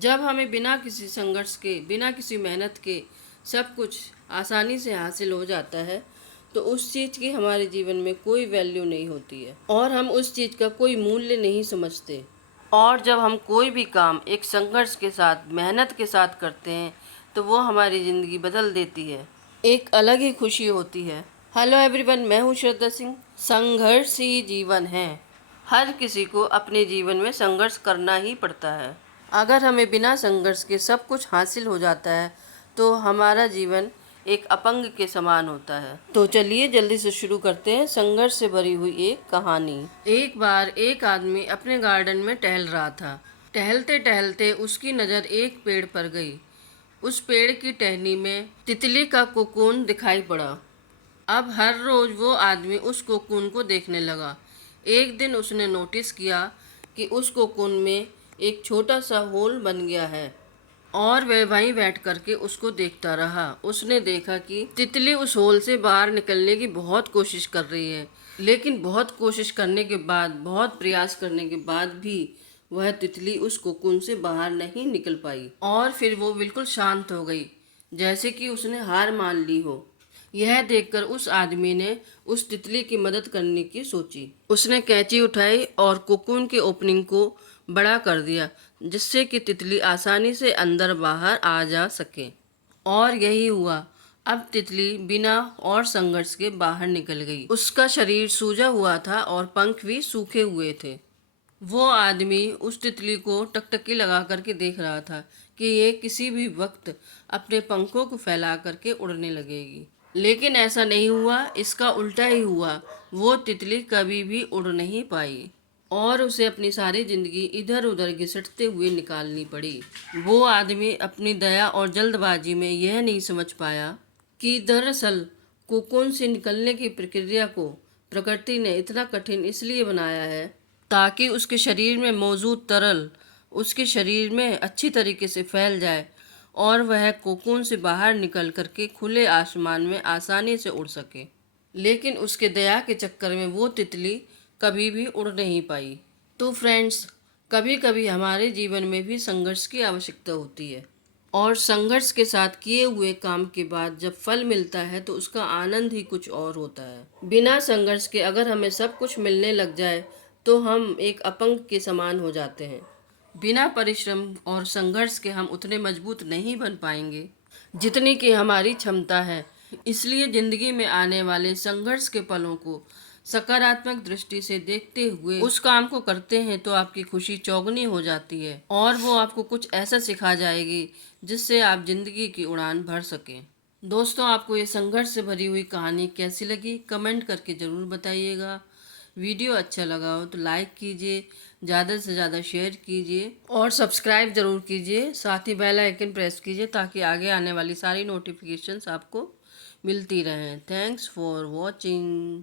जब हमें बिना किसी संघर्ष के, बिना किसी मेहनत के सब कुछ आसानी से हासिल हो जाता है, तो उस चीज़ की हमारे जीवन में कोई वैल्यू नहीं होती है और हम उस चीज़ का कोई मूल्य नहीं समझते। और जब हम कोई भी काम एक संघर्ष के साथ, मेहनत के साथ करते हैं, तो वो हमारी ज़िंदगी बदल देती है, एक अलग ही खुशी होती है। हेलो एवरीवन, मैं हूँ श्रद्धा सिंह। संघर्ष ही जीवन है। हर किसी को अपने जीवन में संघर्ष करना ही पड़ता है। अगर हमें बिना संघर्ष के सब कुछ हासिल हो जाता है, तो हमारा जीवन एक अपंग के समान होता है। तो चलिए जल्दी से शुरू करते हैं संघर्ष से भरी हुई एक कहानी। एक बार एक आदमी अपने गार्डन में टहल रहा था। टहलते टहलते उसकी नज़र एक पेड़ पर गई। उस पेड़ की टहनी में तितली का कोकून दिखाई पड़ा। अब हर रोज वो आदमी उस कोकून को देखने लगा। एक दिन उसने नोटिस किया कि उस कोकून में एक छोटा सा होल बन गया है और वह वहीं बैठ करके उसको देखता रहा। उसने देखा कि तितली उस होल से बाहर निकलने की बहुत कोशिश कर रही है, लेकिन बहुत कोशिश करने के बाद, बहुत प्रयास करने के बाद भी वह तितली उस कोकून से बाहर नहीं निकल पाई और फिर वो बिल्कुल शांत हो गई, जैसे कि उसने हार मान ली हो। यह देखकर उस आदमी ने उस तितली की मदद करने की सोची। उसने कैंची उठाई और कोकून के ओपनिंग को बड़ा कर दिया, जिससे कि तितली आसानी से अंदर बाहर आ जा सके। और यही हुआ। अब तितली बिना और संघर्ष के बाहर निकल गई। उसका शरीर सूजा हुआ था और पंख भी सूखे हुए थे। वो आदमी उस तितली को टकटकी लगा करके देख रहा था कि ये किसी भी वक्त अपने पंखों को फैला करके उड़ने लगेगी, लेकिन ऐसा नहीं हुआ। इसका उल्टा ही हुआ। वो तितली कभी भी उड़ नहीं पाई और उसे अपनी सारी जिंदगी इधर उधर घिसटते हुए निकालनी पड़ी। वो आदमी अपनी दया और जल्दबाजी में यह नहीं समझ पाया कि दरअसल कोकून से निकलने की प्रक्रिया को प्रकृति ने इतना कठिन इसलिए बनाया है ताकि उसके शरीर में मौजूद तरल उसके शरीर में अच्छी तरीके से फैल जाए और वह कोकून से बाहर निकल करके खुले आसमान में आसानी से उड़ सके। लेकिन उसके दया के चक्कर में वो तितली कभी भी उड़ नहीं पाई। तो फ्रेंड्स, कभी कभी हमारे जीवन में भी संघर्ष की आवश्यकता होती है और संघर्ष के साथ किए हुए काम के बाद जब फल मिलता है तो उसका आनंद ही कुछ और होता है। बिना संघर्ष के अगर हमें सब कुछ मिलने लग जाए तो हम एक अपंग के समान हो जाते हैं। बिना परिश्रम और संघर्ष के हम उतने मजबूत नहीं बन पाएंगे जितनी कि हमारी क्षमता है। इसलिए जिंदगी में आने वाले संघर्ष के पलों को सकारात्मक दृष्टि से देखते हुए उस काम को करते हैं तो आपकी खुशी चौगुनी हो जाती है और वो आपको कुछ ऐसा सिखा जाएगी जिससे आप जिंदगी की उड़ान भर सकें। दोस्तों, आपको ये संघर्ष से भरी हुई कहानी कैसी लगी, कमेंट करके ज़रूर बताइएगा। वीडियो अच्छा लगा हो तो लाइक कीजिए, ज़्यादा से ज़्यादा शेयर कीजिए और सब्सक्राइब ज़रूर कीजिए। साथ ही बेल आइकन प्रेस कीजिए ताकि आगे आने वाली सारी नोटिफिकेशंस आपको मिलती रहें। Thanks for watching.